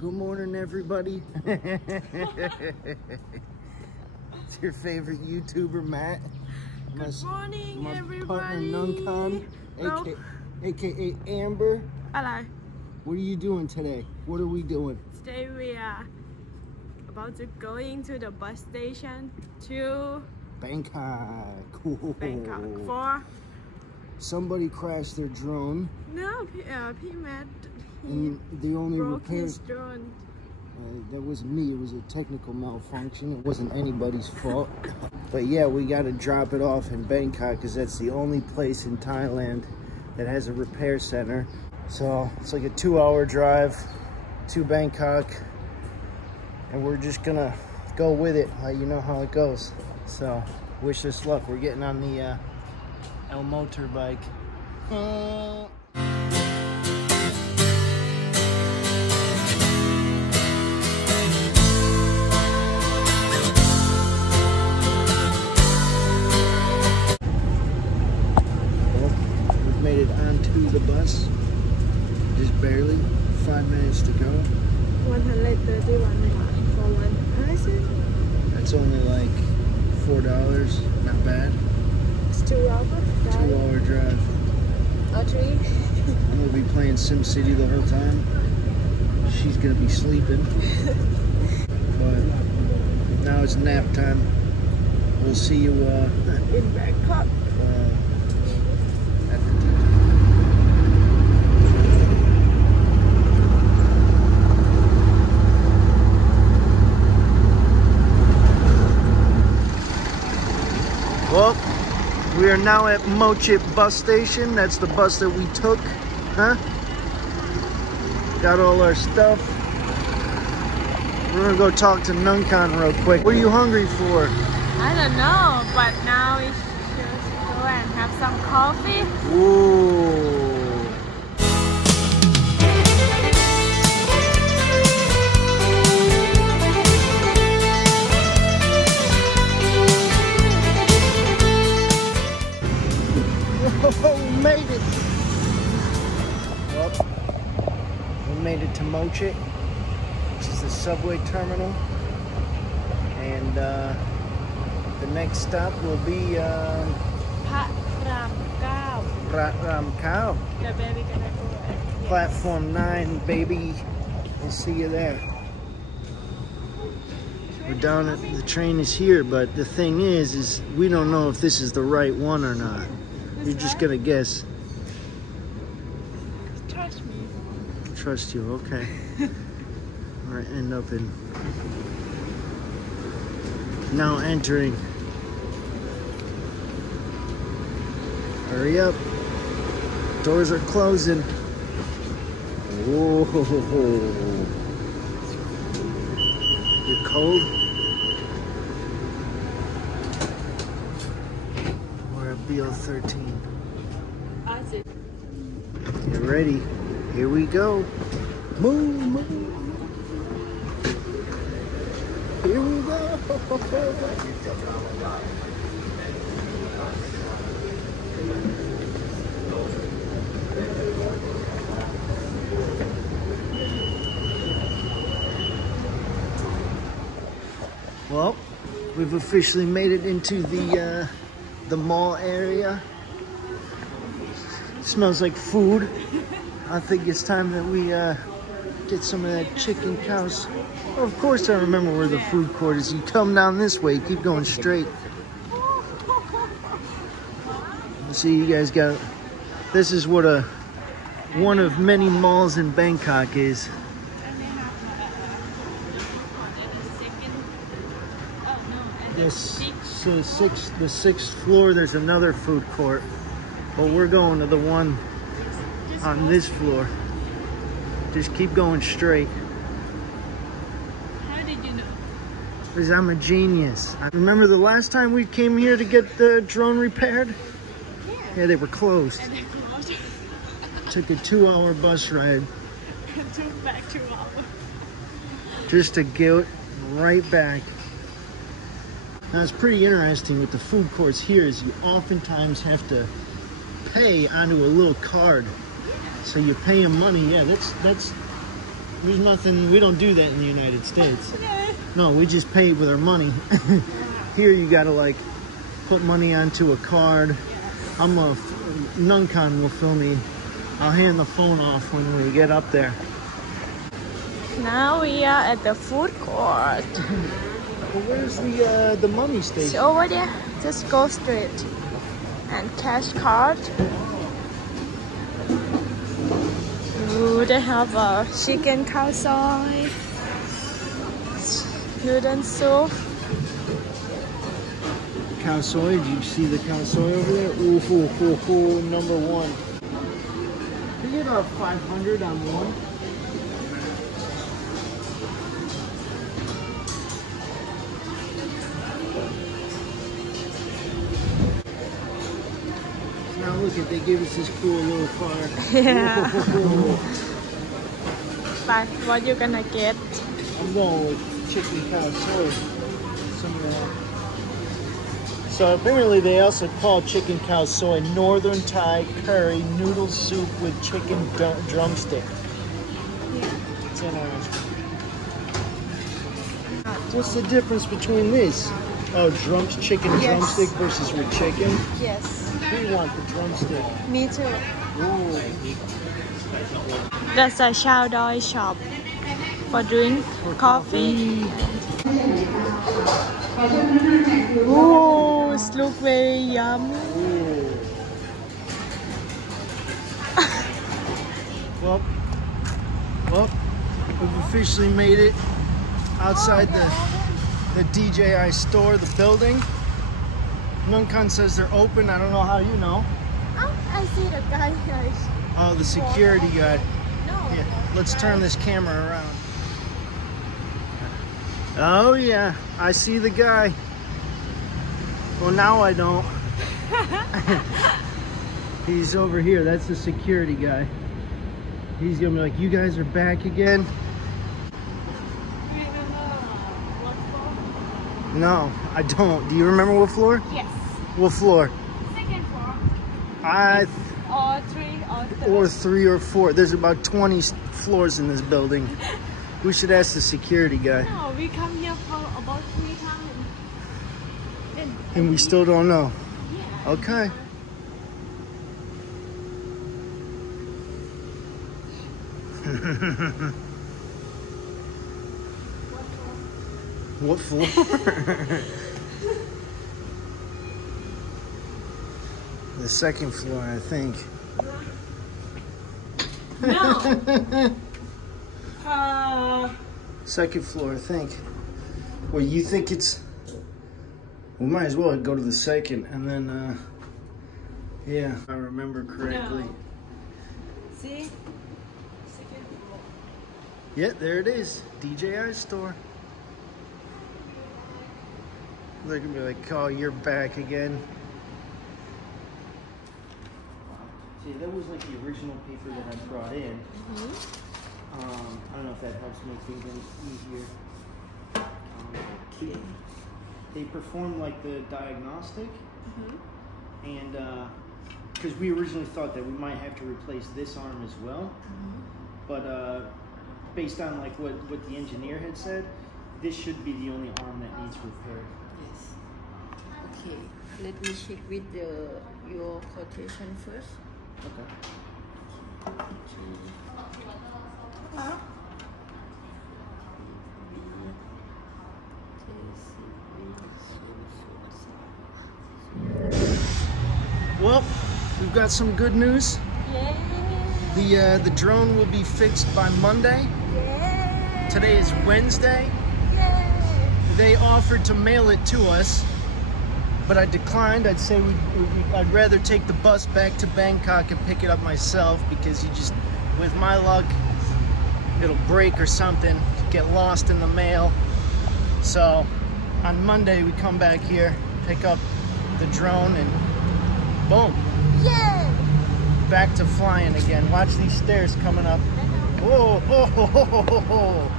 Good morning, everybody. It's your favorite YouTuber, Matt. Good morning, my everybody. Partner, Nuncan, aka Amber. Hello. What are you doing today? What are we doing? Today we are about to going to the bus station to Bangkok. Cool. Bangkok for... Somebody crashed their drone. No, P Matt, And the only broke repair... his drone. That wasn't me, it was a technical malfunction. It wasn't anybody's fault. But yeah, we gotta drop it off in Bangkok because that's the only place in Thailand that has a repair center. So it's like a 2-hour drive to Bangkok, and we're just gonna go with it, let you know how it goes. So wish us luck. We're getting on the El motorbike. Made it onto the bus, just barely. 5 minutes to go. 131 baht for one person. That's only like $4, not bad. It's 2 hours. 2-hour drive. Or 3. I'm gonna be playing SimCity the whole time. She's gonna be sleeping. But now it's nap time. We'll see you In Bangkok. Well, we are now at Mochit bus station. That's the bus that we took, huh? Got all our stuff. We're gonna go talk to Nuncan real quick. What are you hungry for? I don't know, but now we should go and have some coffee. Ooh. Oh, we made it! Well, we made it to Mochit, which is the subway terminal. And the next stop will be Phat Ram Khao. Phat Ram Khao. The baby gonna go. Yes. Platform 9, baby. We'll see you there. We're down at the train is here, but the thing is we don't know if this is the right one or not. You're just gonna guess. Trust me. Trust you, okay. We're gonna end up in now entering. Hurry up. Doors are closing. Whoa. You're cold? We're at BL13. Get ready. Here we go. Move, move. Here we go. Well, we've officially made it into the mall area. It smells like food. I think it's time that we get some of that chicken cows. Well, of course I remember where the food court is. You come down this way, keep going straight. See, you guys got, this is what one of many malls in Bangkok is. The sixth floor, there's another food court. But we're going to the one on this floor. Just keep going straight. How did you know? Because I'm a genius. I remember the last time we came here to get the drone repaired? Yeah, they were closed. And they closed. Took a 2-hour bus ride. It took back 2 hours. Just to get right back. Now it's pretty interesting with the food courts here is you oftentimes have to pay onto a little card. So you pay them money. Yeah, that's There's nothing, we don't do that in the United States. Okay. No, we just pay with our money. Here you gotta like put money onto a card. Nuncan will film me. I'll hand the phone off when we get up there. Now we are at the food court. Well, where's the money It's station? over there. Just go straight. And cash card. Ooh, they have a chicken khao soi, noodle soup. Khao soi, do you see the khao soi over there? Ooh, number one. Can you get about 500 on one? Now look at, they gave us this cool little card. Yeah. Ooh. But what you gonna get? I'm going with chicken khao soi. So apparently they also call chicken khao soi Northern Thai curry noodle soup with chicken drumstick. It's interesting. What's the difference between this? Oh, chicken drumstick versus with chicken? Yes. We want the drumstick. Me too. Ooh. That's a Chow Doi shop for drink, coffee. Oh, it looks very yummy. Ooh. Well, we've officially made it outside the DJI store, the building. Nuncan says they're open. I don't know how you know. Oh, I see the guy here. Oh, the security guy. No. Yeah, let's turn this camera around. Oh yeah, I see the guy. Well, now I don't. He's over here. That's the security guy. He's gonna be like, you guys are back again? No, I don't. Do you remember what floor? Yes. What floor? Second floor. Or three or third. Or 3 or 4. There's about 20 floors in this building. We should ask the security guy. No, we come here for about 3 times. And we still don't know. Yeah. Okay. What floor? The second floor, I think. No. Second floor, I think. Well, you think it's... We might as well go to the second and then, yeah, if I remember correctly. No. See? Second floor. Yeah, there it is. DJI store. They're gonna be like, oh, you're back again. See, that was like the original paper that I brought in. I don't know if that helps make things any easier. They performed like the diagnostic, and because we originally thought that we might have to replace this arm as well, but based on like what the engineer had said, this should be the only arm that needs repair. Yes. Okay. Let me check with your quotation first. Okay. Well, we've got some good news. Yeah. The drone will be fixed by Monday. Yeah. Today is Wednesday. Yeah. They offered to mail it to us, but I declined. I'd say I'd rather take the bus back to Bangkok and pick it up myself, because with my luck, it'll break or something, get lost in the mail. So on Monday we come back here, pick up the drone, and boom. Yeah. Back to flying again. Watch these stairs coming up. Whoa, ho, ho, ho, ho, ho.